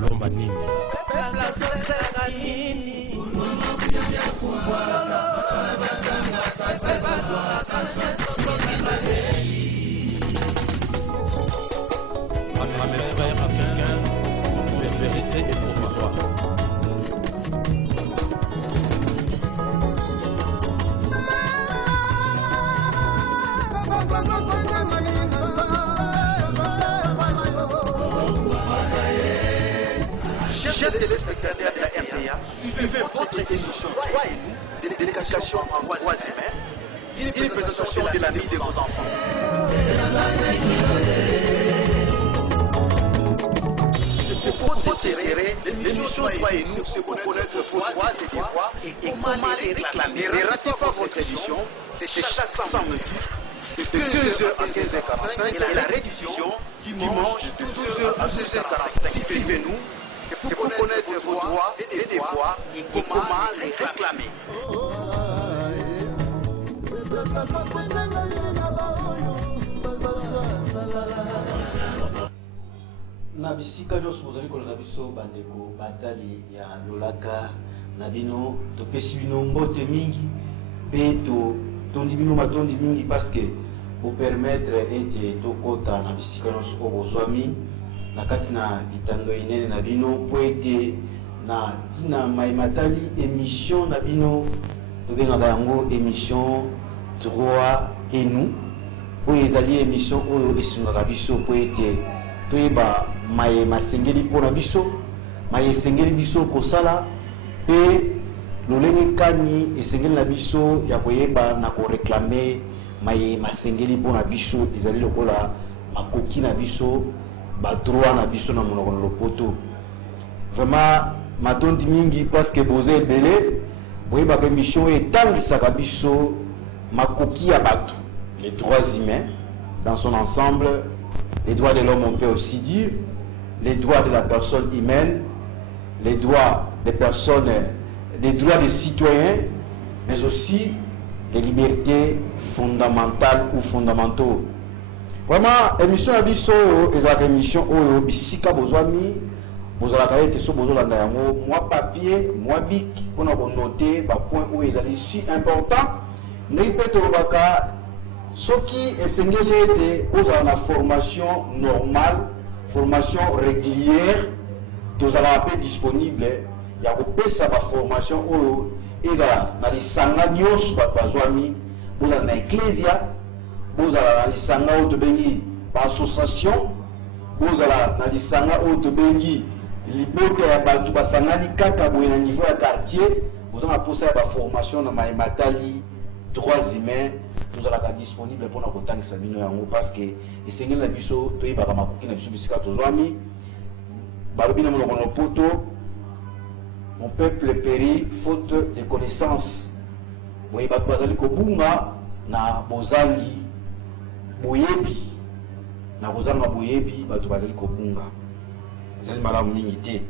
balomba nini? Mes frères africains, toute vérité est provisoire. Chers téléspectateurs de la RPA, suivez votre émission de l'éducation en droits humains, une présentation de la vie de vos enfants. C'est pour votre intérêt, l'émission Toi et nous, c'est pour connaître vos droits et devoirs et comment les réclamer. Ne ratez pas votre émission, c'est chaque samedi de 2h à 15h45 et la rediffusion dimanche de 12h à 12h45. Suivez-nous. C'est pour connaître vos droits et devoirs et comment les réclamer. Na bisika nyonso bozali kolanda biso bandeko batali ya lolaka na bino topesi bino mbote mingi mpe tondi bino matondi mingi paske bopermettre ete tokota na bisika nyonso oyo bozwami na kati na bitando inene na bino mpo ete na ntina maimatali émission na bino tobengaka yango émission droit et nous oyo ezali émission oyo esungaka biso mpo ete toyeba maye masengeli mpona biso maye esengeli biso kosala mpe lolenge kani esengeli na biso ya koyeba na koreklame maye masengeli mpona biso ezali lokola makoki na biso badroit na biso na monoko na lopoto. Vraiment matondi mingi parce que boza ebele boyebaka émission etangisaka biso makoki ya bato, les droits humains dans son ensemble, les droits de l'homme on peut aussi dire, les droits de la personne humaine, les droits des personnes, les droits des citoyens, mais aussi les libertés fondamentales ou fondamentaux. Vraiment, émission à biso, ezaka émission oyo bisika bozwami, bozalaka ete so bozolanda yango, moi papier, moi bic, on a noté ba point où ezali si important. Ndenge pe tolobaka soki esengeli ete ozala na formation normale, formation régulière, tozala pe disponible ya kopesa ba formation oyo ezala na lisanga nyonso bato bazwami, bozala na ecclesia, bozala na lisanga oyo tobengi ba association, bozala na lisanga oyo tobengi libota ya bato basangani kaka boye na niveau ya quartier, bozala na posa ya ba formation na maematali droits humains, tozalaka disponible pour na kotangisa bino yango parce que esengeli na biso toyebaka makoki na biso bisika tozwami balobi na monoko na poto mon peuple périt faute de connaissance. Boye bato bazali kobunga na bozangi boyebi, na bozanga boyebi bato bazali kobunga ezali malamu mingi te.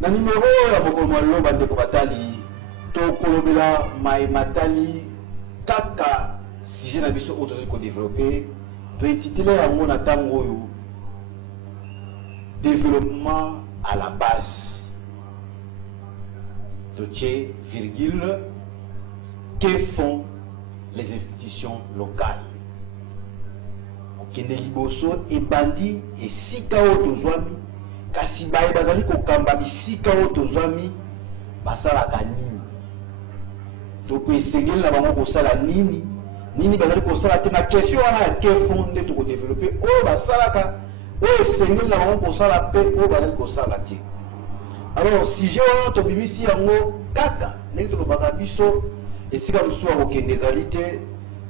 Na numero ya mokolo maloba ndeko batali tokolobela maimatali kaka sujet na biso oyo tozali kodévelopper tointitule yango na ntango oyo développement à la base, totie virgule, que font les institutions locales. Okende liboso ebandi esika oyo tozwami kasi baye bazali kokamba bisika oyo tozwami basalaka nini, toko esengeli na bango kosala nini nini bazali kosala te na question wana ya que font nde toko développer oyo basalaka oyo esengeli na bango kosala pe oyo bazali kosala te. Alors sujet wana tobimisi yango kaka ndenge tolobaka biso esika mosusu ya kokende ezali te,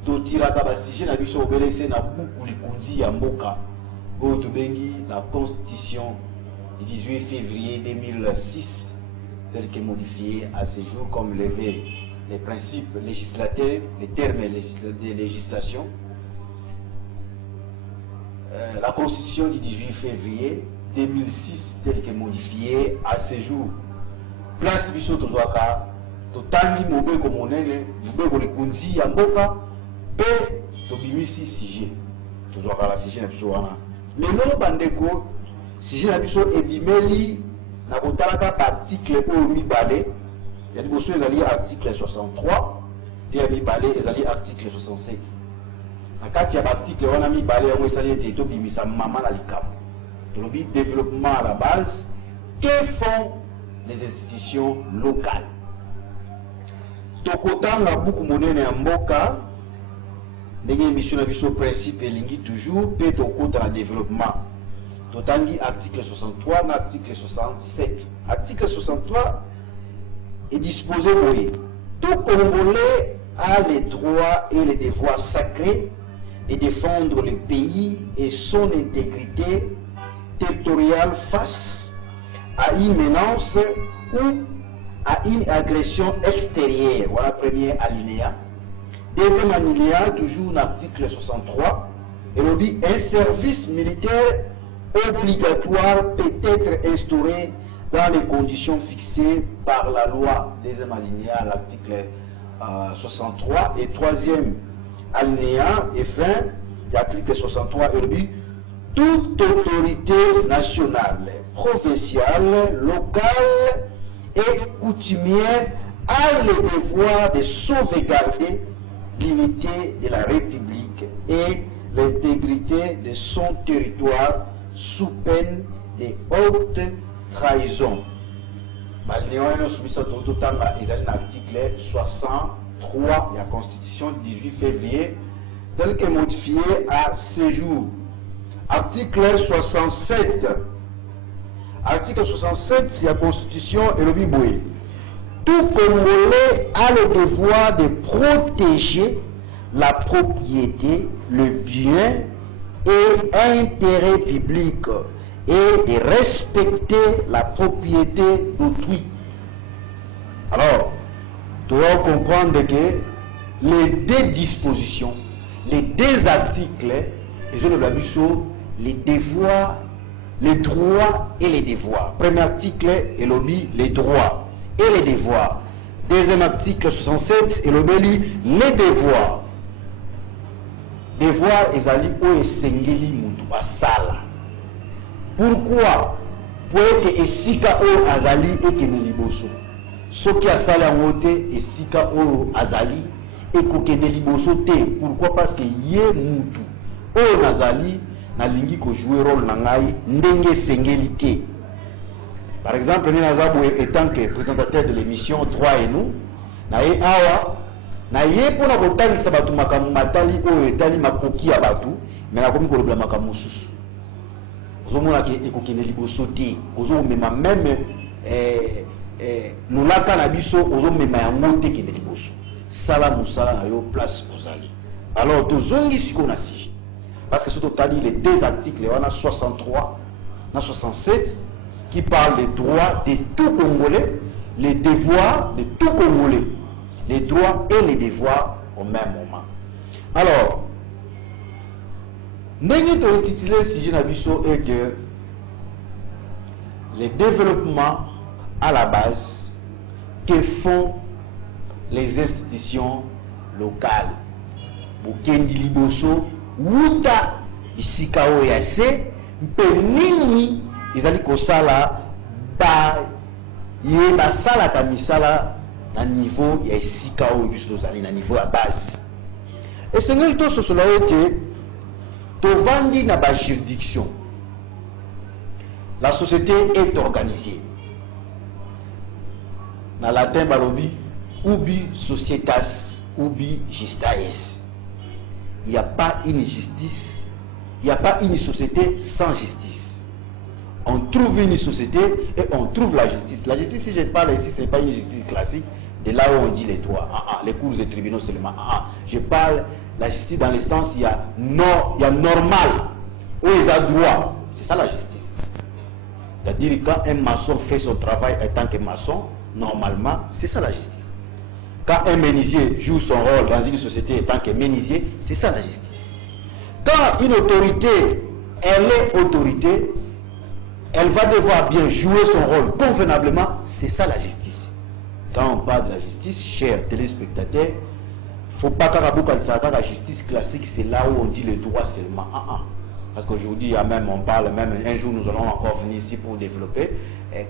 totiraka basujet na biso obelese na buku likonzi ya mboka oyo tobengi la constitution du 18 février 2006 telle que modifiée à ce jour comme levé les principes législatifs, les termes de législation. La constitution du 18 février 2006 telle que modifiée à ce jour. Place biso tozwaka totangi mobeko monene mobeko likunzi ya mboka pe tobimisi sujet tozwaka la sujet na biso wana lelo bandeko si j'ai l'habitude et bimeli na kotalaka article au mibale ya liboso ezali article 63 et mibale ezali article 67 na kati ya article wana mibale yango esali ete tobimisa mama na likambo tolobi développement à la base que font les institutions locales tokotanga buku monene ya mboka ndenge émission na biso principe elingi toujours pe tokota na développement totangi article 63 na article 67 article 63 est disposé boye tout Congolais a les droits et les devoirs sacrés de défendre le pays et son intégrité territoriale face à une menace ou à une agression extérieure. Voilà le premier alinéa. Deuxième alinéa, toujours l'article 63, et l'on dit un service militaire obligatoire peut être instauré dans les conditions fixées par la loi. Deuxième alinéa, l'article 63. Et troisième alinéa, et fin, l'article 63, et l'on dit toute autorité nationale, provinciale, locale et coutumière a le devoir de sauvegarder l'unité de la République et l'intégrité de son territoire sous peine de haute trahison. L'article 63 de la Constitution du 18 février, tel que modifié à ce jour. Article 67. Article 67 de la Constitution et le Biboué. Tout Congolais a le devoir de protéger la propriété, le bien et intérêt public et de respecter la propriété d'autrui. Alors, tu dois comprendre que les deux dispositions, les deux articles, et je le blabisso, les devoirs, les droits et les devoirs. Premier article, et lobby, les droits et les devoirs. Deuxième article 67, et lobby, les devoirs. Devoir ezali o esengeli mutu asala. Pourquoi? Pour que esika o azali ekene liboso. Soki asala yango te esika o azali ekokene liboso te. Pourquoi? Parce que ye mutu o nazali nalingi ko jouer rôle na ngai ndenge esengeli te. Par exemple, Ninazabou étant que présentateur de l'émission Droit et nous, nae awa na ye pona kotangisa batu makamu matali o etali makoki ya batu mais na komi kolobla makamu susu ozomona ke ekokene liboso te ozomema même lolaka na biso ozomema yango te kende liboso sala musala na yo place ozali. Alors tozongi siko na sije parce que surtout tali les deux articles on a 63 na 67 qui parlent des droits de tout Congolais, les devoirs de tout Congolais, les droits et les devoirs au même moment. Alors, nous avons intitulé si je n'abuse est que les développements à la base que font les institutions locales. Bukendi liboso, wuta isikao yase, mpenini izali kosala ba ye basala kamisala na niveau ya esika o biso zali na niveau ya base. Et sengeli to sosola ete to vandi na ba juridiction. La société est organisée. Na latin balobi ubi societas ubi justice. Il n'y a pas une justice, il n'y a pas une société sans justice. On trouve une société et on trouve la justice. La justice, si je parle ici, ce n'est pas une justice classique, de là où on dit les droits, les cours et tribunaux seulement. Je parle la justice dans le sens, il y a normal, où il y a droit. C'est ça la justice. C'est-à-dire quand un maçon fait son travail en tant que maçon, normalement, c'est ça la justice. Quand un menuisier joue son rôle dans une société en tant que menuisier, c'est ça la justice. Quand une autorité, elle est autorité, elle va devoir bien jouer son rôle convenablement, c'est ça la justice. Quand on parle de la justice, chers téléspectateurs, il ne faut pas que la justice classique, c'est là où on dit le droit seulement. parce qu'aujourd'hui, on parle même, un jour nous allons encore venir ici pour développer,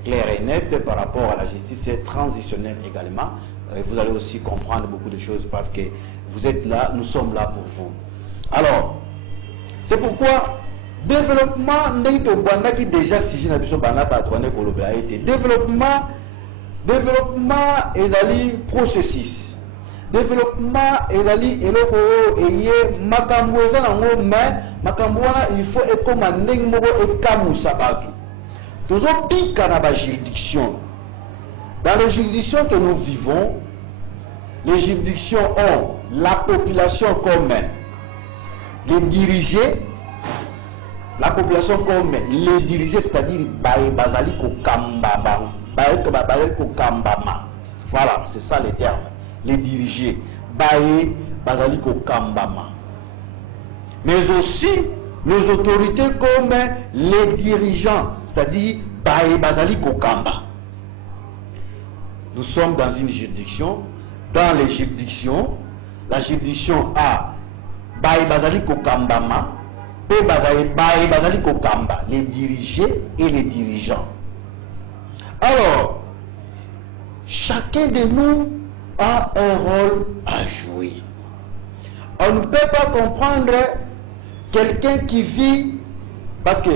clair et net par rapport à la justice transitionnelle également. Vous allez aussi comprendre beaucoup de choses parce que vous êtes là, nous sommes là pour vous. Alors, c'est pourquoi développement qui déjà si je n'ai pas été développement ezali processus développement ezali eloko eye makambo eza nango mais makambo wana il faut ekoma ndenge moko ekamusa bato tozopika na ba juridiction. Dans les juridictions que nous vivons, les juridictions ont la population comme les dirigés, la population comme les dirigés, c'est-à-dire bazali ko kambama, voilà, c'est ça les termes. Les dirigés, bazali ko kambama. Mais aussi les autorités comme les dirigeants, c'est-à-dire bazali ko kamba. Nous sommes dans une juridiction. Dans les juridictions, la juridiction a bazali ko kambama, bazali ko kamba, les dirigés et les dirigeants. Alors, chacun de nous a un rôle à jouer. On ne peut pas comprendre quelqu'un qui vit, parce que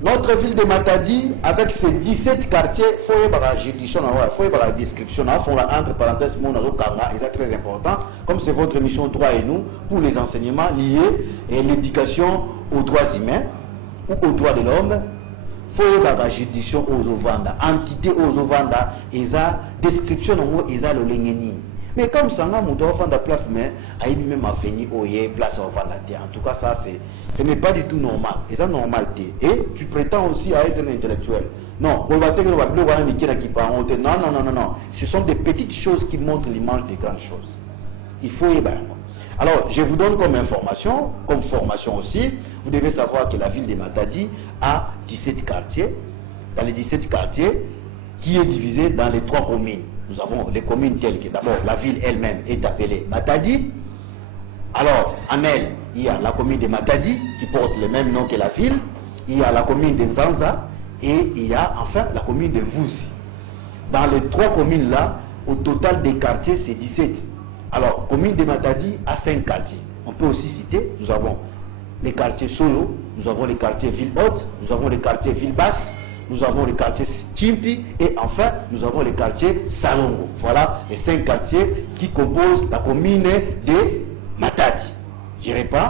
notre ville de Matadi, avec ses 17 quartiers, il faut y avoir la juridiction, il faut y avoir la description, il faut entre parenthèses, et c'est très important, comme c'est votre mission droit et nous, pour les enseignements liés et l'éducation aux droits humains ou aux droits de l'homme, il faut y avoir la juridiction aux Ovanda, entité aux Ovanda, et la description, et la lengeni. Mais comme ça, on doit faire la place, mais à lui-même à venir au place au Ovanda. En tout cas, ça, ce n'est pas du tout normal. Et ça, normalité. Et tu prétends aussi à être un intellectuel. Non, non. Ce sont des petites choses qui montrent l'image des grandes choses. Il faut y aller. Alors, je vous donne comme information, comme formation aussi, vous devez savoir que la ville de Matadi a 17 quartiers. Dans les 17 quartiers, qui est divisé dans les 3 communes. Nous avons les communes telles que d'abord la ville elle-même est appelée Matadi. Alors, en elle, il y a la commune de Matadi qui porte le même nom que la ville. Il y a la commune de Nzanza et il y a enfin la commune de Mvouzi. Dans les 3 communes-là, au total des quartiers, c'est 17. Alors, commune de Matadi a 5 quartiers. On peut aussi citer, nous avons les quartiers Solo, nous avons les quartiers Ville Haute, nous avons les quartiers Ville Basse, nous avons le quartier Chimpi et enfin nous avons le quartier Salongo. Voilà les 5 quartiers qui composent la commune de Matadi. Je répète,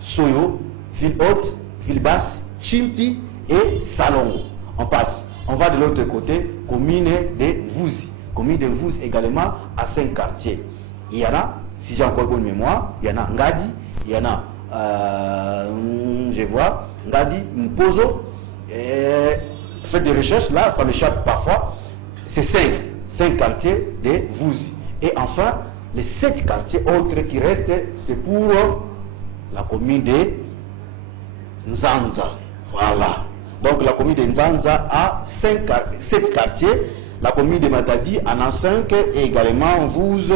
Soyo, Ville Haute, Ville Basse, Chimpi et Salongo. On passe. On va de l'autre côté, commune de Vouzi. Commune de Vouzi également à 5 quartiers. Il y en a, si j'ai encore bonne mémoire, il y en a Ngadi, il y en a, je vois, Ngadi, Mpozo. Faites des recherches, là, ça m'échappe parfois. C'est 5 quartiers de Vouzi. Et enfin, les 7 quartiers autres qui restent, c'est pour la commune de Nzanza. Voilà. Donc la commune de Nzanza a 7 quartiers. La commune de Matadi en a 5 et également Vouzi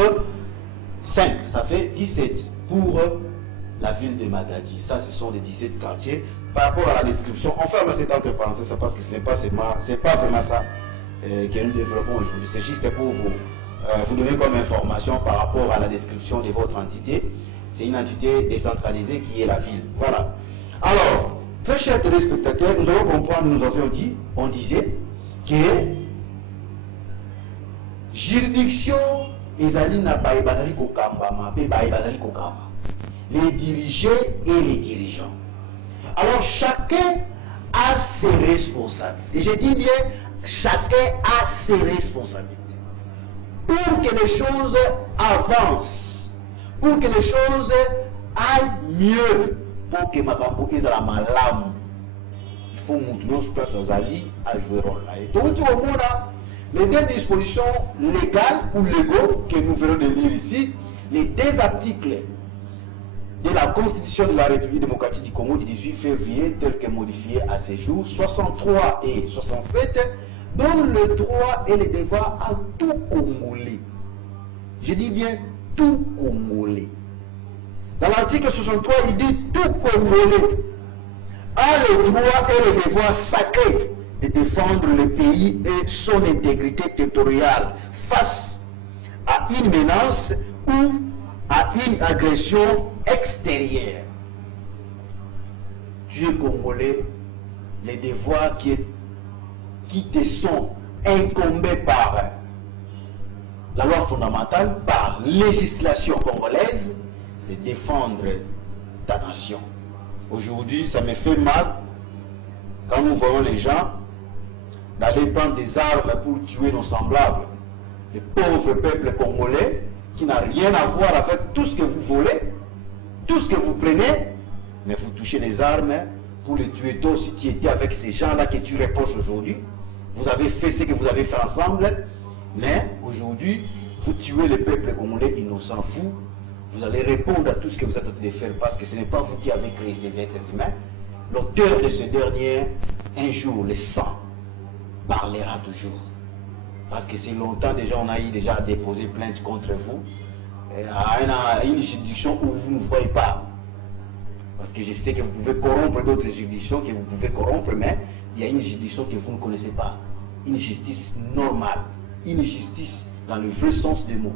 5. Ça fait 17 pour la ville de Matadi. Ça, ce sont les 17 quartiers. Par rapport à la description, on ferme cette entre parenthèses parce que ce n'est pas vraiment ça que nous développons aujourd'hui. C'est juste pour vous donner comme information par rapport à la description de votre entité. C'est une entité décentralisée qui est la ville. Voilà. Alors, très chers téléspectateurs, nous allons comprendre, nous avions dit, on disait que juridiction ezali na bazali kokamba, bazali kokamba. Les dirigés et les dirigeants. Alors chacun a ses responsabilités. Et je dis bien, chacun a ses responsabilités. Pour que les choses avancent, pour que les choses aillent mieux, pour que Makambo ezala malamu, il faut montrer nos places à jouer rôle là. Et donc tout le monde a les 2 dispositions légales ou légaux que nous venons de lire ici, les 2 articles de la Constitution de la République démocratique du Congo du 18 février, tel que modifié à ce jour, 63 et 67, donnent le droit et le devoir à tout Congolais. Je dis bien tout Congolais. Dans l'article 63, il dit tout Congolais a le droit et le devoir sacré de défendre le pays et son intégrité territoriale face à une menace ou à une agression extérieure. Tu es congolais, les devoirs qui te sont incombés par la loi fondamentale, par législation congolaise, c'est de défendre ta nation. Aujourd'hui, ça me fait mal quand nous voyons les gens d'aller prendre des armes pour tuer nos semblables. Le pauvre peuple congolais qui n'a rien à voir avec tout ce que vous volez, tout ce que vous prenez, mais vous touchez les armes pour les tuer. Toi aussi, tu étais avec ces gens-là que tu reproches aujourd'hui. Vous avez fait ce que vous avez fait ensemble, mais aujourd'hui, vous tuez le peuple congolais innocent. Vous allez répondre à tout ce que vous êtes en train de faire parce que ce n'est pas vous qui avez créé ces êtres humains. L'auteur de ce dernier, un jour, le sang parlera toujours. Parce que c'est longtemps déjà, on a eu déjà déposé plainte contre vous à une juridiction où vous ne voyez pas. Parce que je sais que vous pouvez corrompre d'autres juridictions que vous pouvez corrompre, mais il y a une juridiction que vous ne connaissez pas. Une justice normale, une justice dans le vrai sens du mot.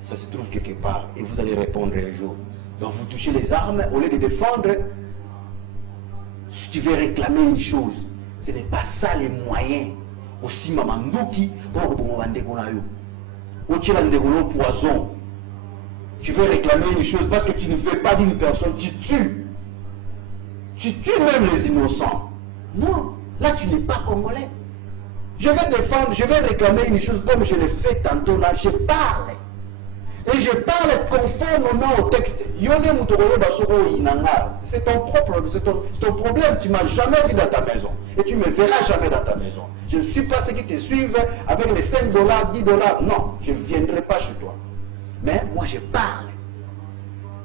Ça se trouve quelque part et vous allez répondre un jour. Donc vous touchez les armes, au lieu de défendre, si tu veux réclamer une chose, ce n'est pas ça les moyens. Aussi mamandouki, pour poison. Tu veux réclamer une chose parce que tu ne veux pas d'une personne, tu tues. Tu tues même les innocents. Non, là tu n'es pas congolais. Je vais défendre, je vais réclamer une chose comme je l'ai fait tantôt là, je parle. Et je parle conformément au texte. C'est ton propre, c'est ton problème. Tu ne m'as jamais vu dans ta maison. Et tu ne me verras jamais dans ta maison. Je ne suis pas ceux qui te suivent avec les 5 dollars, 10 dollars. Non, je ne viendrai pas chez toi. Mais moi, je parle.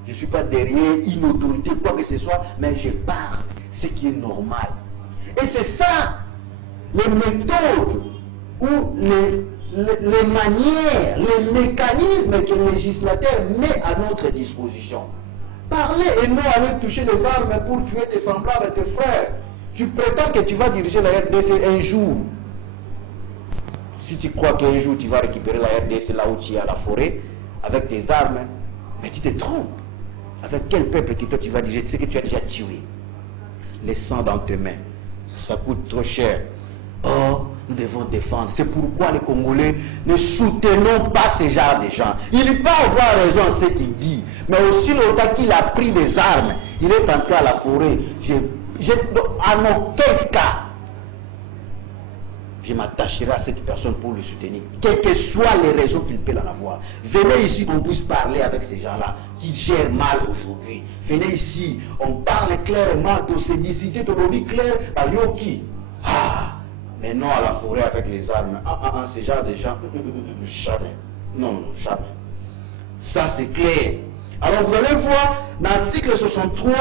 Je ne suis pas derrière une autorité, quoi que ce soit, mais je parle. Ce qui est normal. Et c'est ça, les méthodes ou les manières, les mécanismes que le législateur met à notre disposition. Parler et non aller toucher les armes pour tuer tes semblables et tes frères. Tu prétends que tu vas diriger la RDC un jour. Si tu crois qu'un jour tu vas récupérer la RDC là où tu es à la forêt, avec tes armes, mais tu te trompes. Avec quel peuple que toi tu vas diriger? Tu sais que tu as déjà tué. Les sangs dans tes mains. Ça coûte trop cher. Oh, nous devons défendre. C'est pourquoi les Congolais ne soutenons pas ce genre de gens. Il peut avoir raison à ce qu'il dit, mais aussi longtemps qu'il a pris des armes, il est entré à la forêt. En aucun cas, je m'attacherai à cette personne pour le soutenir. Quelles que soient les raisons qu'il peut en avoir. Venez ici qu'on puisse parler avec ces gens-là qui gèrent mal aujourd'hui. Venez ici, on parle clairement de ces décisions, de l'objet clair à Yoki. Ah! Mais non à la forêt avec les armes. Ce genre de gens, jamais. Non, jamais. Ça, c'est clair. Alors, vous allez voir, dans l'article 63,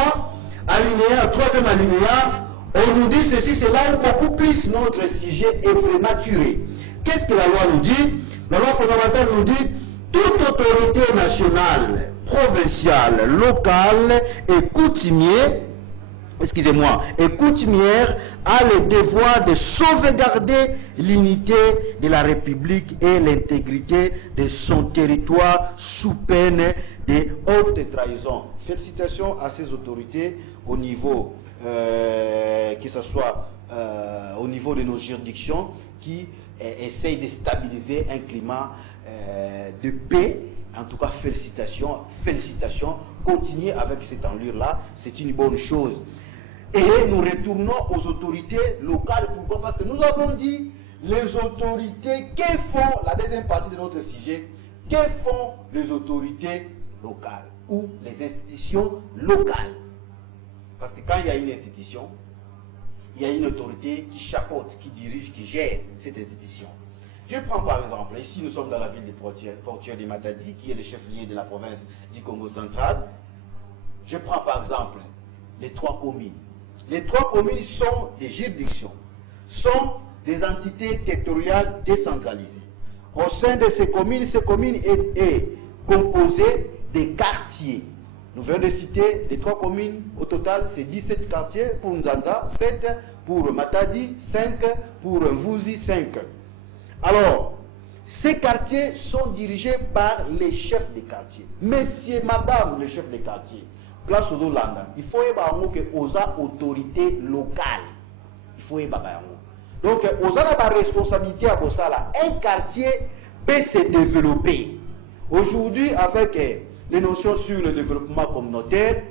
alinéa, 3e alinéa, on nous dit ceci, c'est là où beaucoup plus notre sujet est prématuré. Qu'est-ce que la loi nous dit? La loi fondamentale nous dit, toute autorité nationale, provinciale, locale et coutumière, et coutumière a le devoir de sauvegarder l'unité de la République et l'intégrité de son territoire sous peine de haute trahison. Félicitations à ces autorités au niveau, que ce soit au niveau de nos juridictions qui essayent de stabiliser un climat de paix. En tout cas, félicitations, félicitations. Continuez avec cette enlure-là, c'est une bonne chose. Et nous retournons aux autorités locales. Pourquoi? Parce que nous avons dit, les autorités, que font, la deuxième partie de notre sujet, que font les autorités locales ou les institutions locales? Parce que quand il y a une institution, il y a une autorité qui chapeaute, qui dirige, qui gère cette institution. Je prends par exemple, ici nous sommes dans la ville de Portuaire de Matadi, qui est le chef-lieu de la province du Congo central. Je prends par exemple les 3 communes. Les 3 communes sont des juridictions, sont des entités territoriales décentralisées. Au sein de ces communes est composée des quartiers. Nous venons de citer les 3 communes. Au total, c'est 17 quartiers pour Nzanza, 7 pour Matadi, 5 pour Mvuzi, 5. Alors, ces quartiers sont dirigés par les chefs des quartiers. Messieurs, madame, les chefs des quartiers, place aux Hollande, il faut que aux autorités locales. Il faut donc, aux a la responsabilité à ça. Un quartier peut se développer. Aujourd'hui, avec les notions sur le développement communautaire,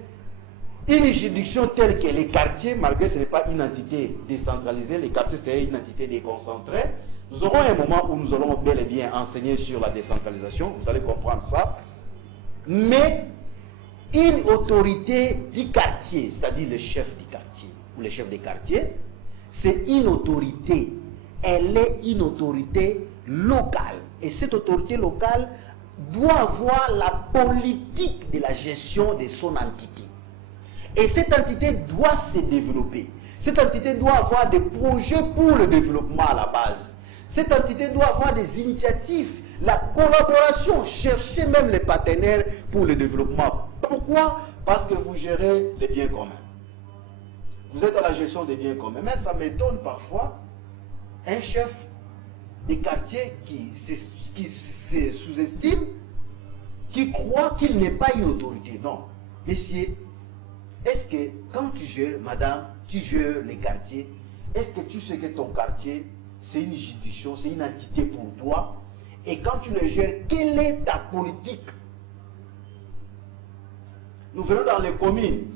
une juridiction telle que les quartiers, malgré que ce n'est pas une entité décentralisée, les quartiers c'est une entité déconcentrée, nous aurons un moment où nous allons bel et bien enseigner sur la décentralisation, vous allez comprendre ça. Mais une autorité du quartier, c'est-à-dire le chef du quartier ou le chef des quartiers, c'est une autorité. Elle est une autorité locale. Et cette autorité locale doit avoir la politique de la gestion de son entité. Et cette entité doit se développer. Cette entité doit avoir des projets pour le développement à la base. Cette entité doit avoir des initiatives, la collaboration, chercher même les partenaires pour le développement. Pourquoi? Parce que vous gérez les biens communs. Vous êtes à la gestion des biens communs. Mais ça m'étonne parfois, un chef des quartiers qui se sous-estime, qui croit qu'il n'est pas une autorité. Non. Messieurs, est-ce que quand tu gères, madame, tu gères les quartiers, est-ce que tu sais que ton quartier, c'est une juridiction, c'est une entité pour toi? Et quand tu le gères, quelle est ta politique? Nous venons dans les communes.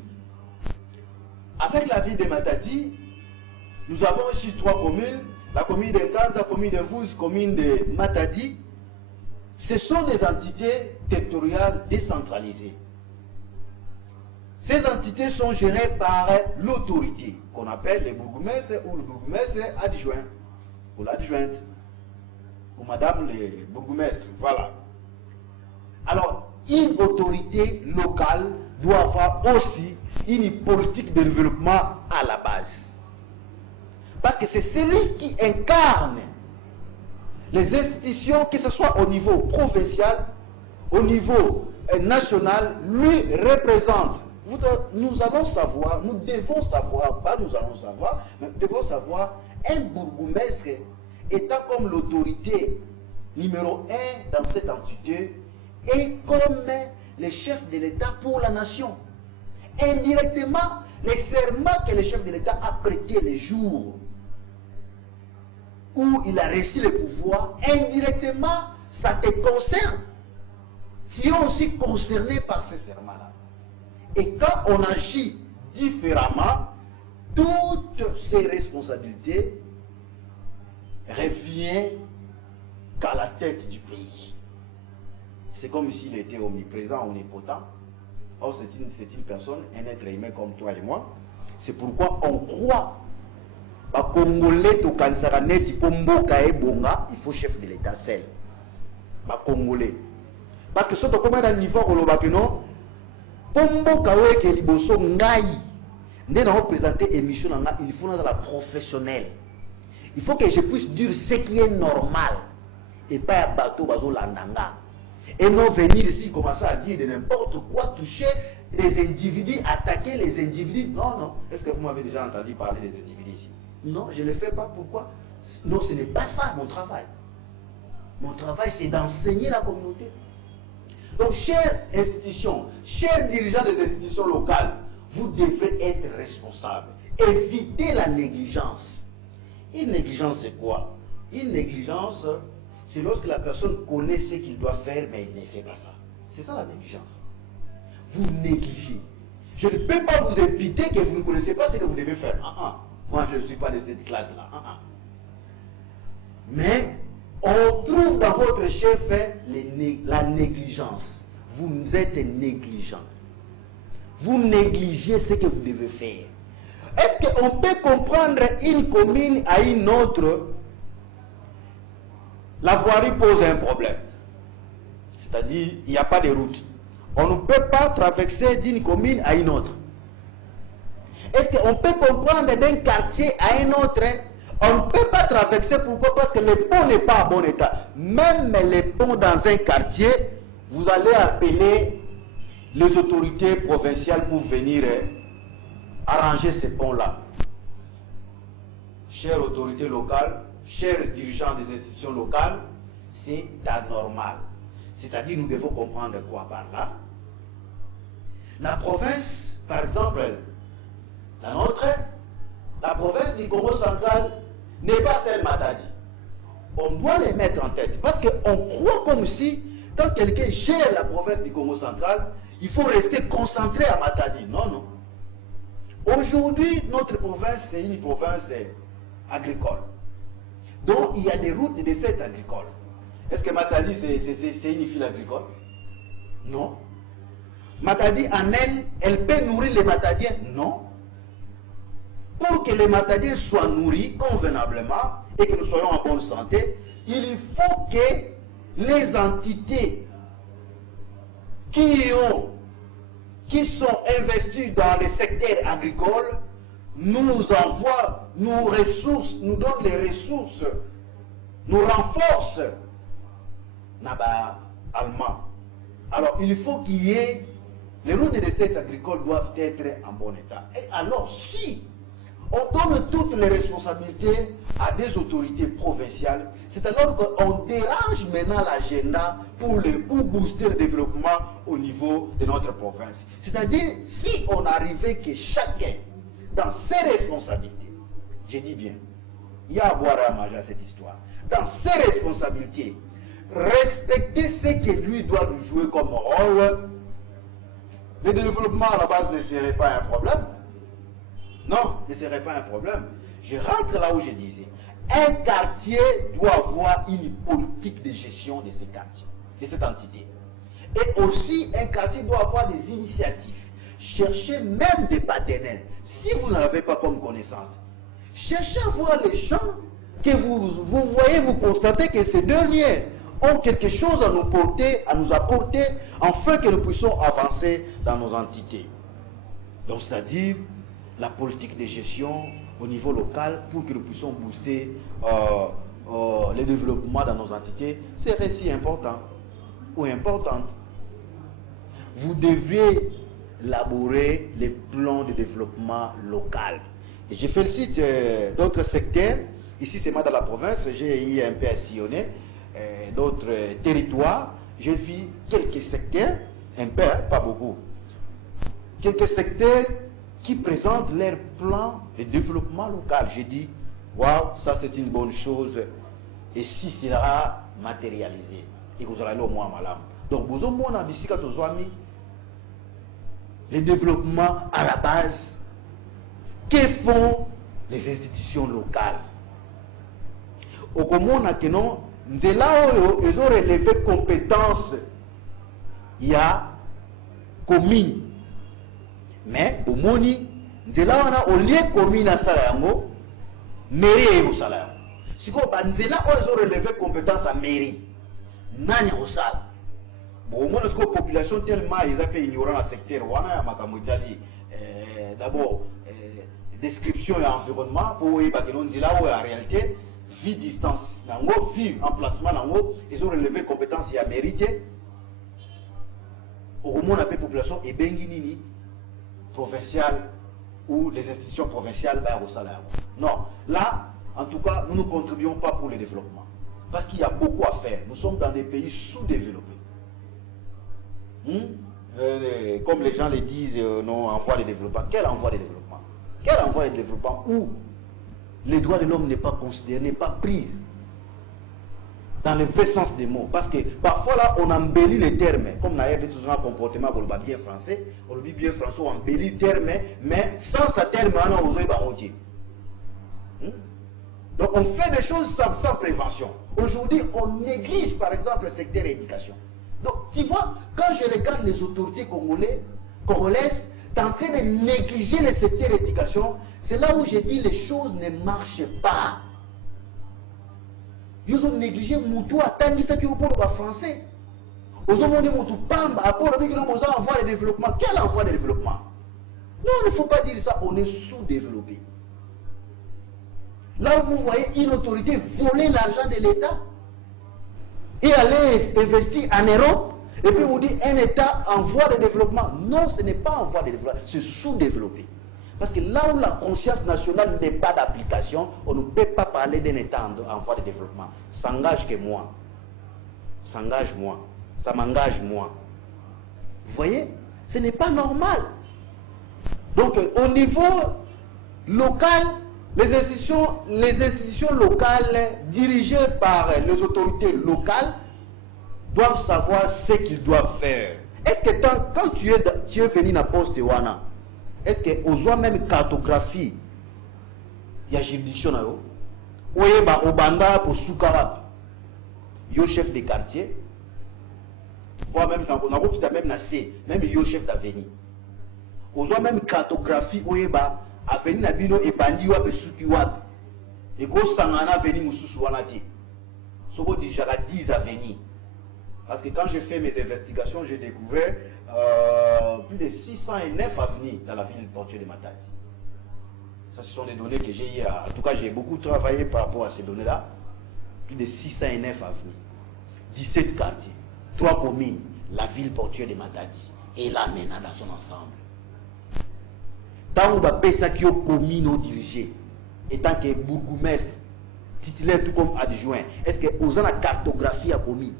Avec la ville de Matadi, nous avons aussi 3 communes. La commune de Nzanza, la commune de Mvuzi, la commune de Matadi. Ce sont des entités territoriales décentralisées. Ces entités sont gérées par l'autorité, qu'on appelle les bourgmestres ou le bourgmestre adjoint, ou l'adjointe, ou madame le bourgmestre, voilà. Alors, une autorité locale doit avoir aussi une politique de développement à la base. Parce que c'est celui qui incarne les institutions, que ce soit au niveau provincial, au niveau national, lui représente. Nous allons savoir, nous devons savoir, pas nous allons savoir, mais nous devons savoir, un bourgmestre étant comme l'autorité numéro 1 dans cette entité et comme le chef de l'État pour la nation. Indirectement, les serments que le chef de l'État a prêtés les jours où il a reçu le pouvoir, indirectement, ça te concerne. Tu es aussi concerné par ces serments-là. Et quand on agit différemment, toutes ces responsabilités reviennent qu'à la tête du pays. C'est comme s'il était omniprésent, omnipotent. Or, c'est une personne, un être humain comme toi et moi. C'est pourquoi on croit que Congolais, il faut chef de l'État seul. Congolais. Parce que ce qui est à niveau de non, il faut la professionnelle. Il faut que je puisse dire ce qui est normal et pas un bateau landanga. Et non venir ici commencer à dire de n'importe quoi, toucher les individus, attaquer les individus. Non, non. Est-ce que vous m'avez déjà entendu parler des individus ici? Non, je ne le fais pas. Pourquoi? Non, ce n'est pas ça mon travail. Mon travail, c'est d'enseigner la communauté. Donc, chères institutions, chers dirigeants des institutions locales, vous devez être responsables. Évitez la négligence. Une négligence, c'est quoi? Une négligence, c'est lorsque la personne connaît ce qu'il doit faire, mais il ne fait pas ça. C'est ça la négligence. Vous négligez. Je ne peux pas vous imputer que vous ne connaissez pas ce que vous devez faire. Moi, je ne suis pas de cette classe-là. Mais on trouve dans votre chef la négligence. Vous êtes négligent. Vous négligez ce que vous devez faire. Est-ce qu'on peut comprendre une commune à une autre? La voirie pose un problème. C'est-à-dire, il n'y a pas de route. On ne peut pas traverser d'une commune à une autre. Est-ce qu'on peut comprendre d'un quartier à un autre? On ne peut pas traverser. Pourquoi? Parce que le pont n'est pas en bon état. Même les ponts dans un quartier, vous allez appeler les autorités provinciales pour venir arranger ces ponts-là. Chères autorités locales, chers dirigeants des institutions locales, c'est anormal. C'est-à-dire, nous devons comprendre quoi par là. La province, par exemple, la nôtre, la province du Congo central n'est pas celle Matadi. On doit les mettre en tête. Parce qu'on croit comme si, quand quelqu'un gère la province du Congo central, il faut rester concentré à Matadi. Non, non. Aujourd'hui, notre province, c'est une province agricole. Donc, il y a des routes et des sites agricoles. Est-ce que Matadi, c'est une ville agricole? Non. Matadi, en elle peut nourrir les Matadiens? Non. Pour que les Matadiens soient nourris convenablement et que nous soyons en bonne santé, il faut que les entités qui sont investies dans les secteurs agricoles nous envoient, nous donnent les ressources, nous renforcent. Naba allemand. Alors, il faut qu'il y ait, les routes des secteurs agricoles doivent être en bon état. Et alors, si on donne toutes les responsabilités à des autorités provinciales, c'est alors qu'on dérange maintenant l'agenda pour booster le développement au niveau de notre province. C'est-à-dire, si on arrivait que chacun, dans ses responsabilités, je dis bien, il y a à boire et à manger à cette histoire, dans ses responsabilités, respecter ce que lui doit lui jouer comme rôle, le développement à la base ne serait pas un problème. Non, ce ne serait pas un problème. Je rentre là où je disais. Un quartier doit avoir une politique de gestion de ce quartier, de cette entité. Et aussi, un quartier doit avoir des initiatives. Cherchez même des partenaires. Si vous n'en avez pas comme connaissance, cherchez à voir les gens que vous voyez, vous constatez que ces derniers ont quelque chose à nous apporter, afin que nous puissions avancer dans nos entités. Donc, c'est-à-dire la politique de gestion au niveau local pour que nous puissions booster le développement dans nos entités, c'est si important ou importante. Vous devriez élaborer les plans de développement local. Et je félicite d'autres secteurs. Ici, c'est moi dans la province, j'ai eu un peu à sillonner d'autres territoires. J'ai vu quelques secteurs, un peu, pas beaucoup, quelques secteurs qui présentent leur plan de développement local. J'ai dit, waouh, ça c'est une bonne chose. Et si cela matérialisé, et vous allez au moins à Malam. Donc, vous avez mon avis, les développements à la base, que font les institutions locales? Au Commun, c'est là où ils ont relevé compétences. Il y a commune. Mais au Moni, c'est là où on a au lieu commune à Salayango, mairie au Salayango. C'est là où ils ont relevé compétences à mairie. Nani au Sal. Bon, au moins, la population tellement ils ont ignorant le secteur. D'abord, description et environnement, pour c'est là où en réalité, vie distance, vie emplacement, ils ont relevé compétences et à mérité. Au moins, la population est bien provinciale ou les institutions provinciales au salaire. Non, là, en tout cas, nous ne contribuons pas pour le développement. Parce qu'il y a beaucoup à faire. Nous sommes dans des pays sous-développés. Comme les gens le disent, non, envoi de développement. Quel envoi de développement? Quel envoi de développement où les droits de l'homme n'est pas considéré, n'est pas pris dans le vrai sens des mots. Parce que parfois là, on embellit les termes. Comme d'ailleurs, un comportement pour le bien français, on le dit bien français, on embellit les termes, mais sans ce terme, on a osé baroquer. Donc on fait des choses sans prévention. Aujourd'hui, on néglige par exemple le secteur éducation. Donc tu vois, quand je regarde les autorités congolaises, tu es en train de négliger le secteur éducation, c'est là où je dis les choses ne marchent pas. Ils ont négligé Moutou à Tangisa qui est pour le français. Ils ont demandé Moutou Pamba à pour le envoi de développement. Quel envoi de développement? Non, il ne faut pas dire ça, on est sous-développé. Là où vous voyez une autorité voler l'argent de l'État et aller investir en Europe Et puis vous dites un État en voie de développement. Non, ce n'est pas en voie de développement, c'est sous-développé. Parce que là où la conscience nationale n'est pas d'application, on ne peut pas parler d'un État en voie de développement. Ça n'engage que moi. Ça engage moi. Ça m'engage moi. Vous voyez? Ce n'est pas normal. Donc au niveau local, les institutions locales dirigées par les autorités locales doivent savoir ce qu'ils doivent faire. Est-ce que quand tu es venu à poste de Wana, est-ce que aux même cartographie, il y a juridiction là-haut? Ou il y a Obanda pour Soukara, il y a chef de quartier, voire même dans même il y a chef d'avenue. Aux même cartographie, où il y a avenue Nabino et Bandi ou Souki Wab. Et qu'on s'en a avenue Moussous Wanati. Sobo déjà 10 avenues. Parce que quand j'ai fait mes investigations, j'ai découvert plus de 609 avenues dans la ville portuaire de Matadi. Ça, ce sont des données que j'ai eues. En tout cas, j'ai beaucoup travaillé par rapport à ces données-là. Plus de 609 avenues. 17 quartiers. 3 communes. La ville portuaire de Matadi. Et la MENA dans son ensemble. Tant que les qui ont commis nos dirigés, et tant que bourgmestre, titulaire tout comme adjoint, est-ce que vous avez la cartographie à commune?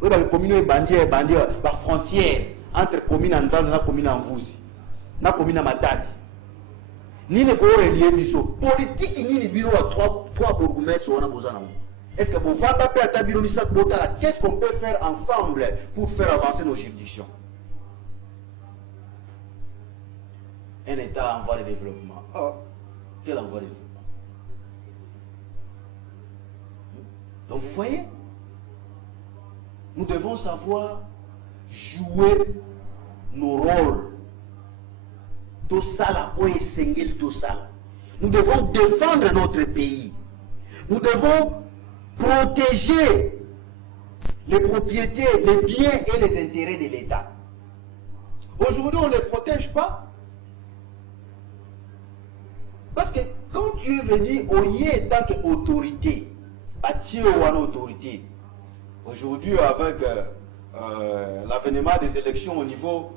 Oui, les communes et bandiers, la frontière entre communes en Zaz et la commune en Vouzi, la commune en Matadi. Ni les corps biso politique ni les bureaux à trois bourgmestres on a besoin. Est-ce que vous vendez à ta bureau qu'est-ce qu'on peut faire ensemble pour faire avancer nos juridictions? Un État en voie de développement. Oh, quel en voie de développement? Donc vous voyez, nous devons savoir jouer nos rôles. Tout ça là, tout ça. Nous devons défendre notre pays. Nous devons protéger les propriétés, les biens et les intérêts de l'État. Aujourd'hui, on ne les protège pas. Parce que quand tu es venu au Yé en tant qu'autorité, bâtir une autorité, aujourd'hui avec l'avènement des élections au niveau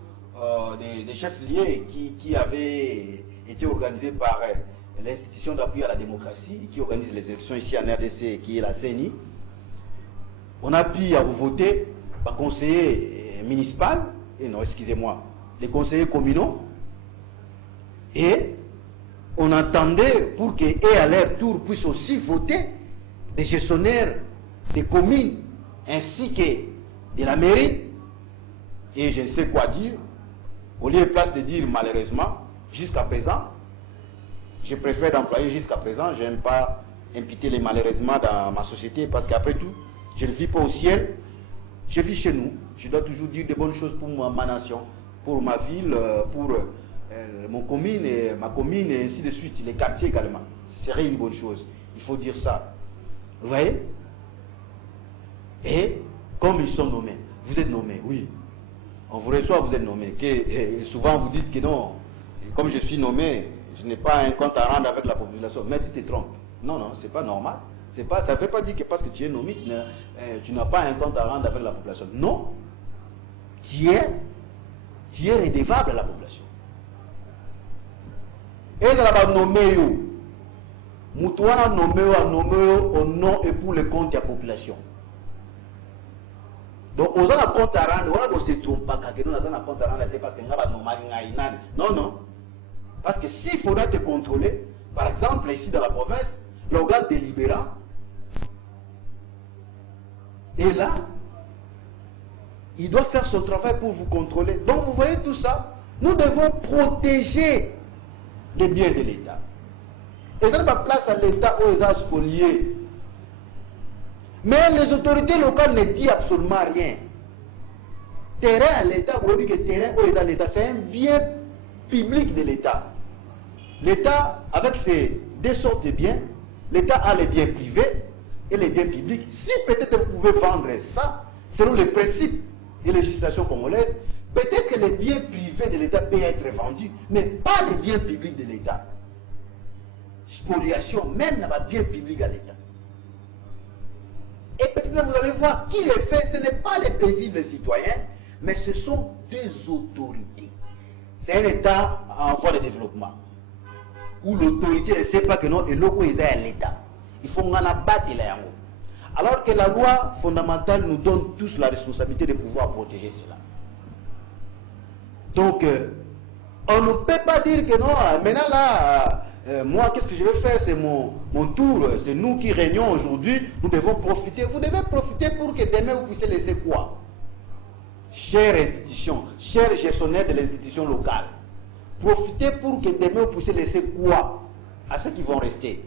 des chefs liés qui avaient été organisés par l'institution d'appui à la démocratie, qui organise les élections ici en RDC, qui est la CENI, on a pu voter par conseiller municipal, et non, excusez-moi, les conseillers communaux, et on attendait pour qu'eux, à leur tour, puissent aussi voter des gestionnaires des communes ainsi que de la mairie. Et je ne sais quoi dire. Au lieu de place de dire malheureusement, jusqu'à présent, je préfère d'employer jusqu'à présent. Je n'aime pas imputer les malheureusement dans ma société parce qu'après tout, je ne vis pas au ciel, je vis chez nous. Je dois toujours dire de bonnes choses pour ma nation, pour ma ville, pour ma commune et ainsi de suite, les quartiers également. Ce serait une bonne chose. Il faut dire ça. Vous voyez? Et comme ils sont nommés, vous êtes nommés, oui. On vous reçoit, vous êtes nommé. Et souvent vous dites que non, comme je suis nommé, je n'ai pas un compte à rendre avec la population. Mais tu te trompes. Non, non, c'est pas normal. Ça ne veut pas dire que parce que tu es nommé, tu n'as pas un compte à rendre avec la population. Non. Tu es redevable à la population. Et là, va nommer Moutouana nommé au nom et pour le compte de la population. Donc, on a un compte à rendre, on ne se trompe pas, on a un compte à rendre parce que non, non. Parce que s'il faudra te contrôler, par exemple, ici dans la province, l'organe délibérant est là, il doit faire son travail pour vous contrôler. Donc, vous voyez tout ça, nous devons protéger les biens de l'État. Et ça n'a pas place à l'État où ils ont spolié. Mais les autorités locales ne disent absolument rien. Terrain à l'État, vous voyez que terrain où ils ont l'État, c'est un bien public de l'État. L'État, avec ces deux sortes de biens, l'État a les biens privés et les biens publics. Si peut-être vous pouvez vendre ça, selon les principes et législation congolaise, peut-être que les biens privés de l'État peuvent être vendus, mais pas les biens publics de l'État. Spoliation, même dans les biens publics à l'État. Et peut-être vous allez voir qui les fait, ce n'est pas les paisibles citoyens, mais ce sont des autorités. C'est un État en voie de développement, où l'autorité ne sait pas que non, et l'autre est à l'État. Il faut qu'on abatte là. Alors que la loi fondamentale nous donne tous la responsabilité de pouvoir protéger cela. Donc, on ne peut pas dire que non, maintenant là, moi, qu'est-ce que je vais faire? C'est mon tour, c'est nous qui régnons aujourd'hui, nous devons profiter. Vous devez profiter pour que demain vous puissiez laisser quoi? Chères institutions, chers gestionnaires de l'institution locale, profitez pour que demain vous puissiez laisser quoi à ceux qui vont rester.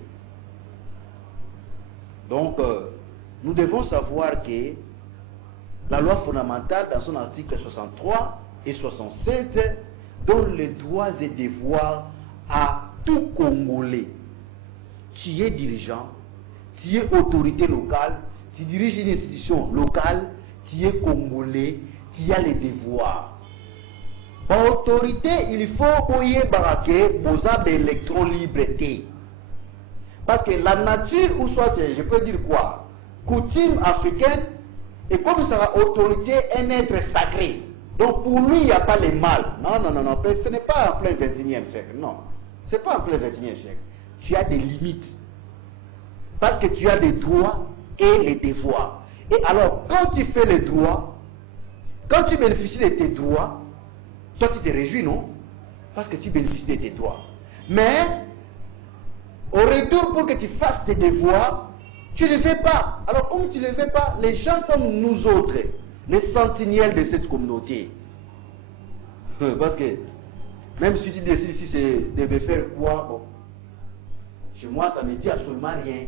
Donc, nous devons savoir que la loi fondamentale, dans son article 63 et 67, donne les droits et devoirs à tout Congolais. Tu es dirigeant, tu es autorité locale, tu diriges une institution locale, tu es Congolais, tu as les devoirs. Par autorité, il faut qu'il y ait baraqué pour l'électron liberté. Parce que la nature, ou soit, je peux dire quoi, coutume africaine, et comme il sera autorité, un être sacré. Donc pour lui, il n'y a pas les mal. Non, non, non, non, ce n'est pas en plein 21e siècle, non. Ce n'est pas en plein 21e siècle. Tu as des limites. Parce que tu as des droits et les devoirs. Et alors, quand tu fais les droits, quand tu bénéficies de tes droits, toi tu te réjouis, non? Parce que tu bénéficies de tes droits. Mais, au retour, pour que tu fasses tes devoirs, tu ne le fais pas. Alors, comme tu ne le fais pas, les gens comme nous autres, les sentinelles de cette communauté, parce que, même si tu décides ici, c'est de faire quoi, bon, chez moi, ça ne me dit absolument rien.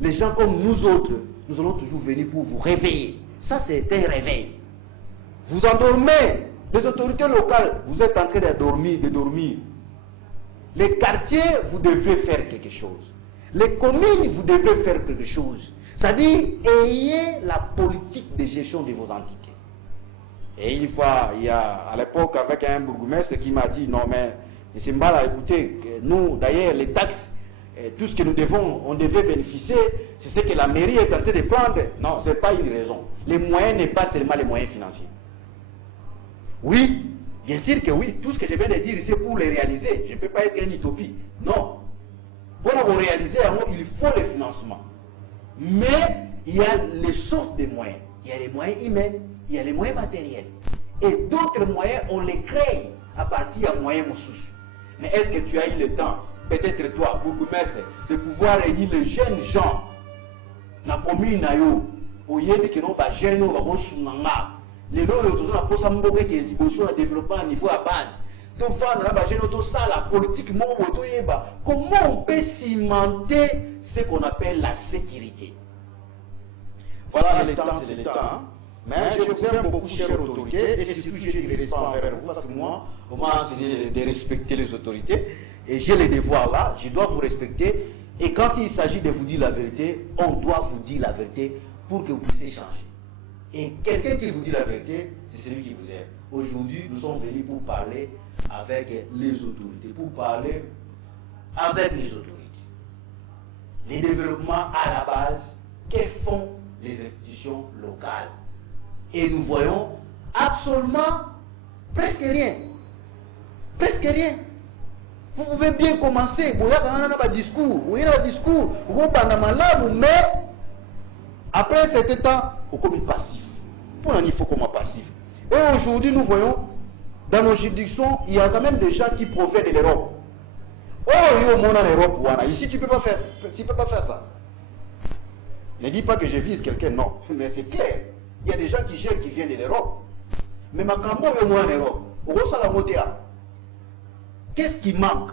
Les gens comme nous autres, nous allons toujours venir pour vous réveiller. Ça, c'est un réveil. Vous endormez. Les autorités locales, vous êtes en train de dormir. Les quartiers, vous devez faire quelque chose. Les communes, vous devez faire quelque chose. C'est-à-dire, ayez la politique de gestion de vos entités. Et une fois, il y a à l'époque, avec un bourgmestre qui m'a dit, non mais, c'est mal à écouter, nous, d'ailleurs, les taxes, tout ce que nous devons, on devait bénéficier, c'est ce que la mairie est en train de prendre. Non, ce n'est pas une raison. Les moyens n'est pas seulement les moyens financiers. Oui, bien sûr que oui, tout ce que je viens de dire, c'est pour les réaliser. Je ne peux pas être une utopie. Non. Pour les réaliser, il faut le financement. Mais il y a les sortes de moyens. Il y a les moyens humains, il y a les moyens matériels. Et d'autres moyens, on les crée à partir de moyens moussous. Mais est-ce que tu as eu le temps, peut-être toi, bourgmestre, de pouvoir réunir les jeunes gens dans la commune, au yébi qui n'ont pas jeunes, au Rosunanga, les lots de la Mboke qui est le développement à niveau à base. La politique, comment on peut cimenter ce qu'on appelle la sécurité? Voilà, l'État, c'est l'État. Mais je vous aime beaucoup, chères autorités, et surtout j'ai du respect envers vous, parce que moi, on m'a enseigné de respecter les autorités, et j'ai les devoirs là, je dois vous respecter, et quand il s'agit de vous dire la vérité, on doit vous dire la vérité pour que vous puissiez changer. Et quelqu'un qui vous dit la vérité, c'est celui qui vous aime. Aujourd'hui, nous sommes venus pour parler avec les autorités, pour parler avec les autorités. Les développements à la base, que font les institutions locales? Et nous voyons absolument presque rien. Presque rien. Vous pouvez bien commencer. Vous avez un discours. Vous avez un discours. Vous avez mais après un certain temps, vous comme passif. Pour un faut comme passif. Et aujourd'hui, nous voyons, dans nos juridictions, il y a quand même des gens qui profitent de l'Europe. Oh, il y a au monde en Europe. Voilà. Ici, tu ne peux pas faire ça. Ne dis pas que je vise quelqu'un, non. Mais c'est clair. Il y a des gens qui gèrent qui viennent de l'Europe. Mais ma campagne est moins en Europe. Au ressort la motéa. Qu'est-ce qui manque?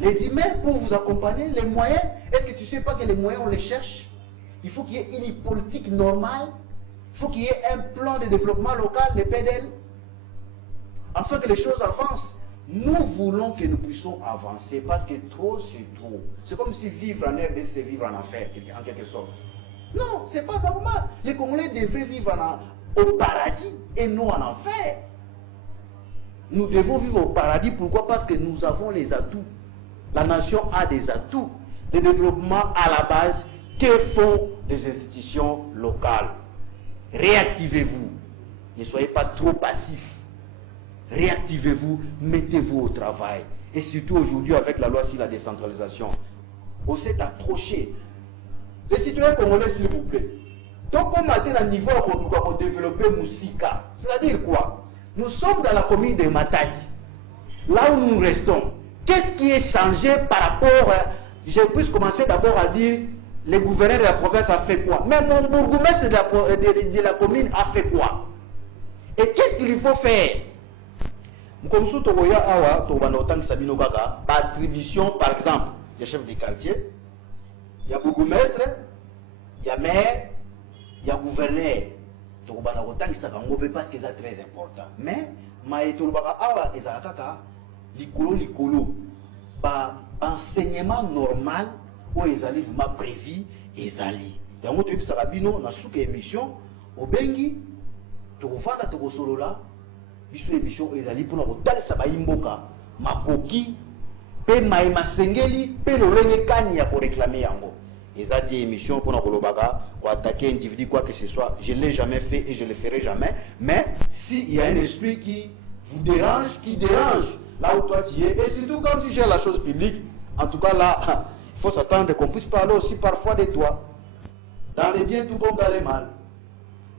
Les emails pour vous accompagner, les moyens. Est-ce que tu ne sais pas que les moyens, on les cherche? Il faut qu'il y ait une politique normale. Il faut qu'il y ait un plan de développement local, le PDL, afin que les choses avancent. Nous voulons que nous puissions avancer parce que trop, c'est trop. C'est comme si vivre en RDC, c'est vivre en affaires, en quelque sorte. Non, ce n'est pas normal. Les Congolais devraient vivre au paradis et non en enfer. Nous devons vivre au paradis. Pourquoi? Parce que nous avons les atouts. La nation a des atouts. Le développement à la base Que font les institutions locales? Réactivez-vous. Ne soyez pas trop passifs. Réactivez-vous, mettez-vous au travail. Et surtout aujourd'hui avec la loi sur la décentralisation. On s'est approché. Les citoyens congolais, s'il vous plaît. Donc on a un niveau pour développer Moussika. C'est-à-dire quoi? Nous sommes dans la commune de Matadi. Là où nous restons. Qu'est-ce qui est changé par rapport... Je puisse commencer d'abord à dire... Le gouverneur de la province a fait quoi? Mais mon bourgmestre de la commune a fait quoi? Et qu'est-ce qu'il faut faire? Comme ça, attribution, par exemple, il y a chef de quartier, il y a bourgmestre, il y a maire, il y a gouverneur. Parce que c'est très important. Mais, enseignement normal, où ils allaient vraiment prévu et zali. Et on dit que ça rabino na souke émission au bengi to vanda to solola biso émission ils allaient pour na tal sa baimboka makoki pe maima sengeli pe lolenge kani ya pour réclamer yango. Et ça dit émission pour na kolobaka pour attaquer un individu quoi que ce soit, je l'ai jamais fait et je le ferai jamais, mais s'il y a un esprit qui vous dérange, qui dérange là où toi tu es, et surtout quand tu gères la chose publique, en tout cas là il faut s'attendre qu'on puisse parler aussi parfois de toi. Dans les biens tout comme dans les mal.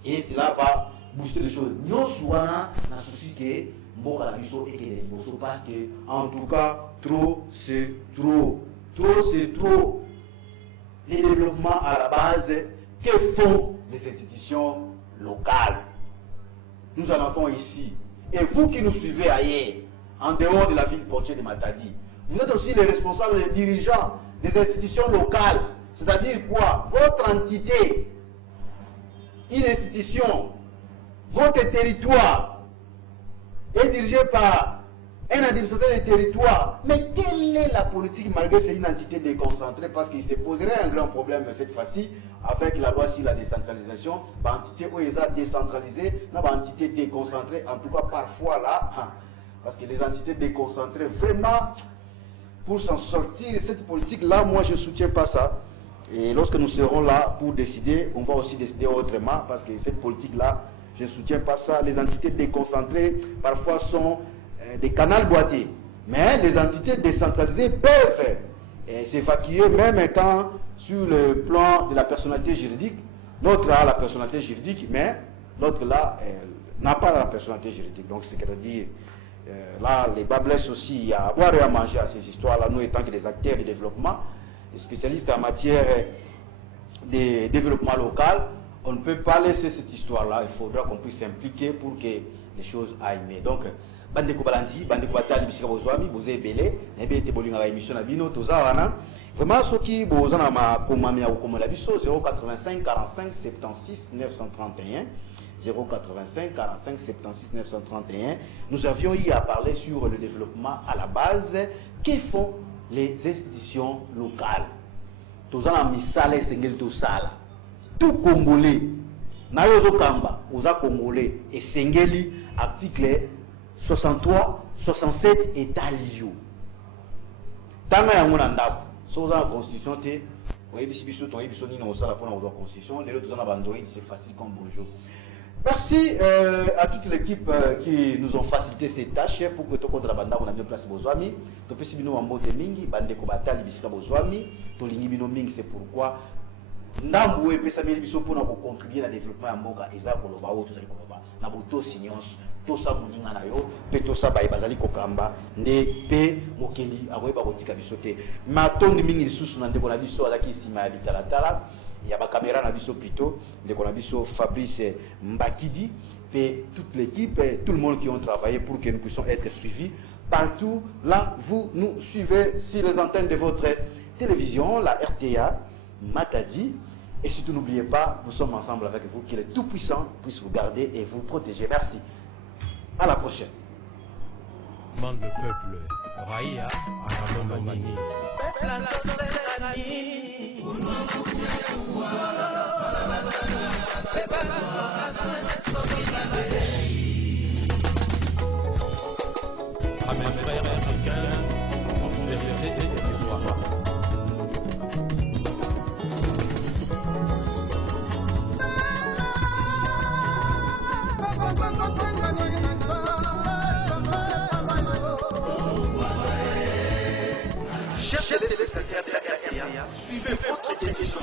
Et cela va booster les choses. Nous sommes dans souci que Mboka la biso et que les bosso parce que en tout cas trop c'est trop. Trop c'est trop. Les développements à la base que font les institutions locales. Nous en avons ici. Et vous qui nous suivez ailleurs, en dehors de la ville portière de Matadi, vous êtes aussi les responsables, les dirigeants des institutions locales, c'est-à-dire quoi? Votre entité, une institution, votre territoire est dirigé par un administrateur de territoire. Mais quelle est la politique malgré c'est une entité déconcentrée? Parce qu'il se poserait un grand problème cette fois-ci avec la loi sur la décentralisation. L'entité où ils ont décentralisé, l'entité déconcentrée, en tout cas parfois là, parce que les entités déconcentrées, vraiment... Pour s'en sortir de cette politique-là, moi je ne soutiens pas ça. Et lorsque nous serons là pour décider, on va aussi décider autrement, parce que cette politique-là, je ne soutiens pas ça. Les entités déconcentrées, parfois, sont des canaux boités. Mais les entités décentralisées peuvent s'évacuer, même étant sur le plan de la personnalité juridique. L'autre a la personnalité juridique, mais l'autre là n'a pas la personnalité juridique. Donc, c'est-à-dire... là, les bas blessent aussi, il y a à boire et à manger à ces histoires-là, nous étant que des acteurs du développement, des spécialistes en matière de développement local, on ne peut pas laisser cette histoire-là, il faudra qu'on puisse s'impliquer pour que les choses aillent mieux. Donc, Bandeko Balanti, Bandeko Batali, Bisika Bozwami, Bozé Belé, Nebete Bolinga émission Nabino, Tozawana, vraiment ceux qui Bozana ma Komamia ou Komolabiso, 085 45 76 931. 085 45 76 931. Nous avions eu à parler sur le développement à la base. Que font les institutions locales? Tous en misale sengel tout sala. Tout Congolais. Nayozo Kamba, osa Congolais et sengeli article 63, 67 et talio. Tanga yanguna ndako. Soza la constitution te. Oyebiso ton yebiso ni no sala pour la constitution. Les autres en Android c'est facile comme bonjour. Merci à toute l'équipe qui nous ont facilité ces tâches pour que contre la banda on a bien placé Bozwami. To pesi bino ambote mingi bande ko batali bisika Bozwami, to lingi bino mingi c'est pourquoi ndambu e pesa mili biso pour contribuer à développement ya mboka eza koloba o tozali koloba na boto signons to sa muninga na yo pe to sa baye bazali kokamba nde pe mokeli akoyeba kotika biso te matondi mingi lisusu na ndeko na biso azaki sima ya bitalatala. Il y a ma caméra na biso plutôt, le Fabrice Mbakidi, et toute l'équipe, tout le monde qui ont travaillé pour que nous puissions être suivis partout. Là, vous nous suivez sur les antennes de votre télévision, la RTA, Matadi. Et surtout, n'oubliez pas, nous sommes ensemble avec vous, qu'il est tout puissant, puisse vous garder et vous protéger. Merci. À la prochaine. Demande le peuple, Raïa, Aramomani. À mes frères africains, pour faire des histoires. Chers téléspectateurs de la RTA, suivez votre émission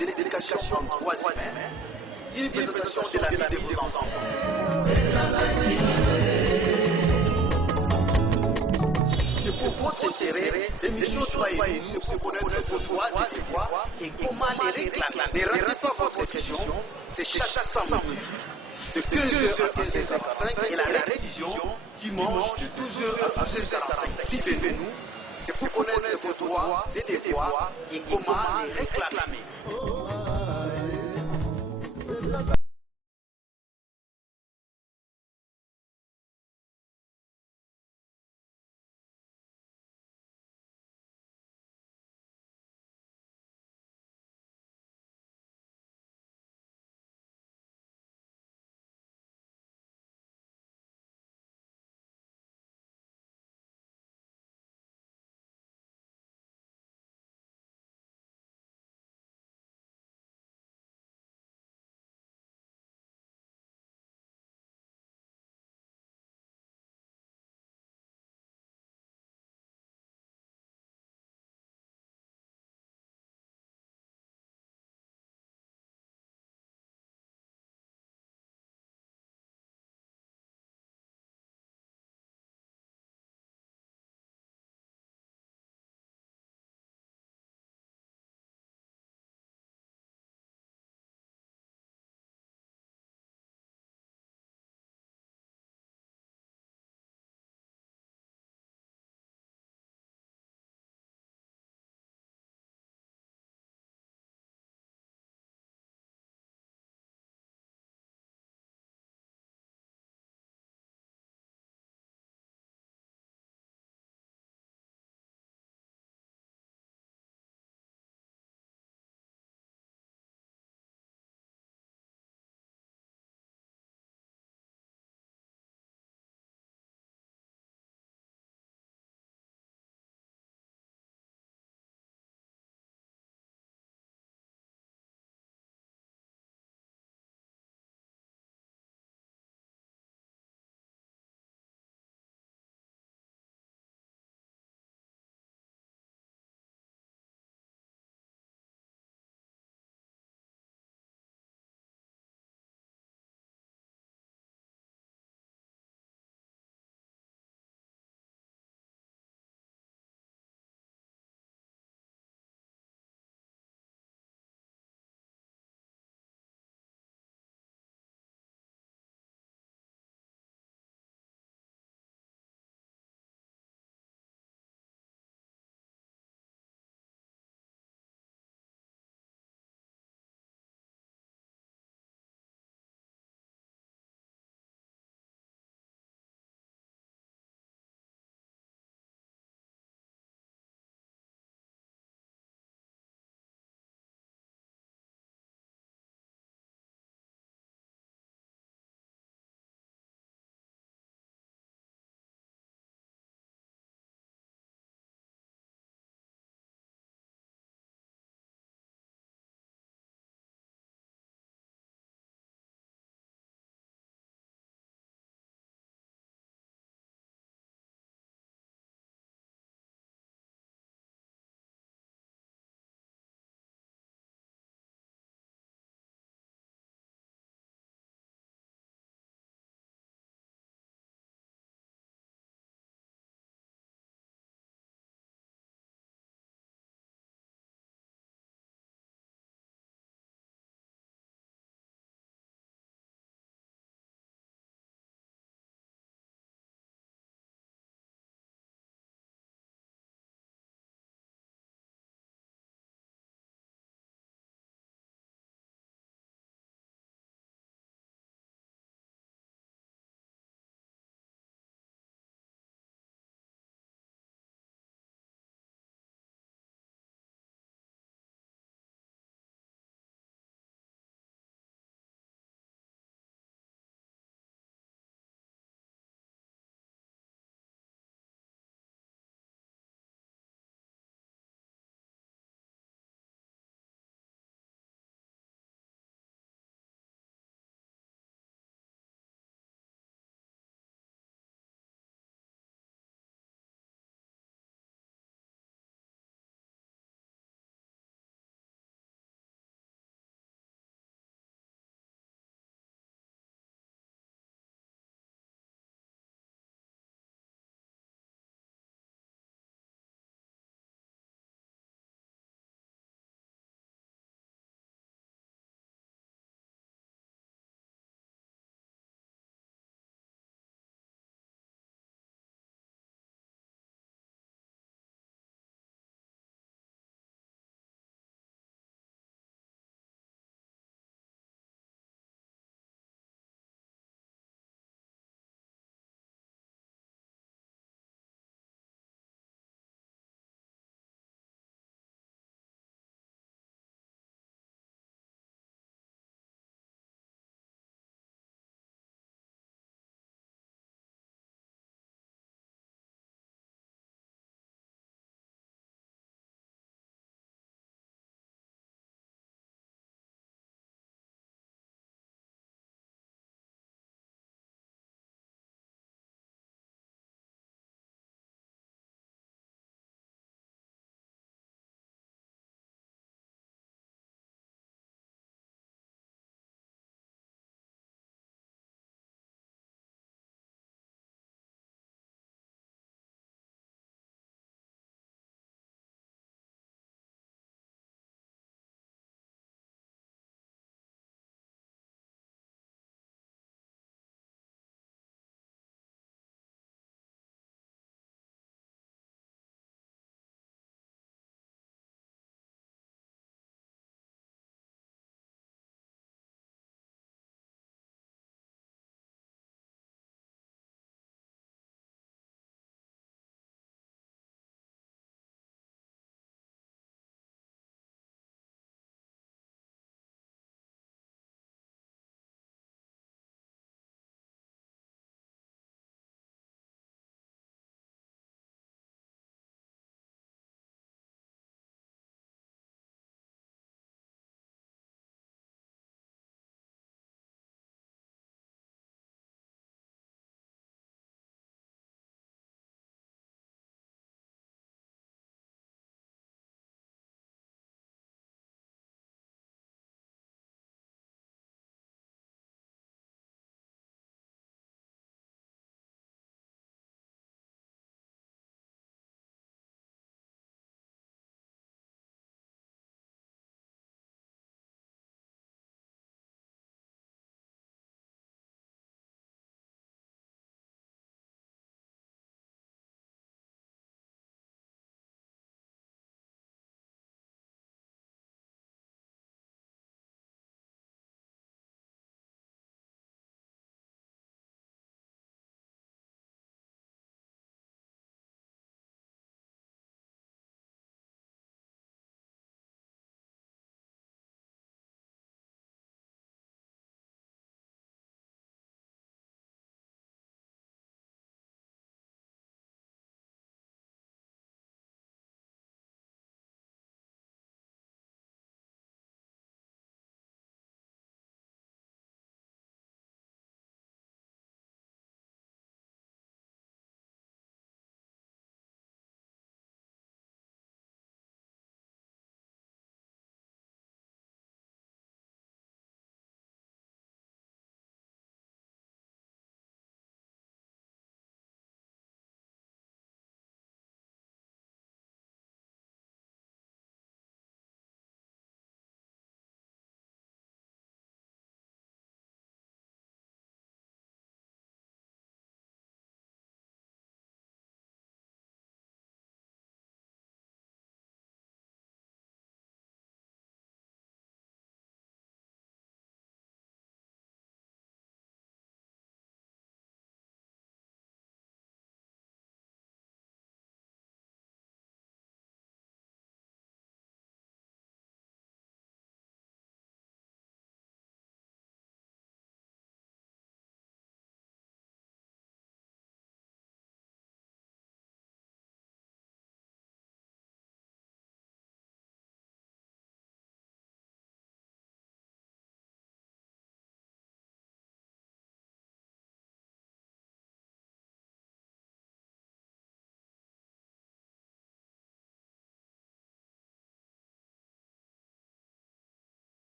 de l'éducation en droits humains, une présentation de la vie de vos enfants. C'est pour votre intérêt, l'émission Toi et nous, pour connaître vos droits et comment les réclamer. Ne ratez pas votre émission, c'est chaque samedi de 15h à 15h45 et la révision dimanche de 12h à 12h45. Suivez-nous, c'est pour connaître vos droits et devoirs et comment les réclamer.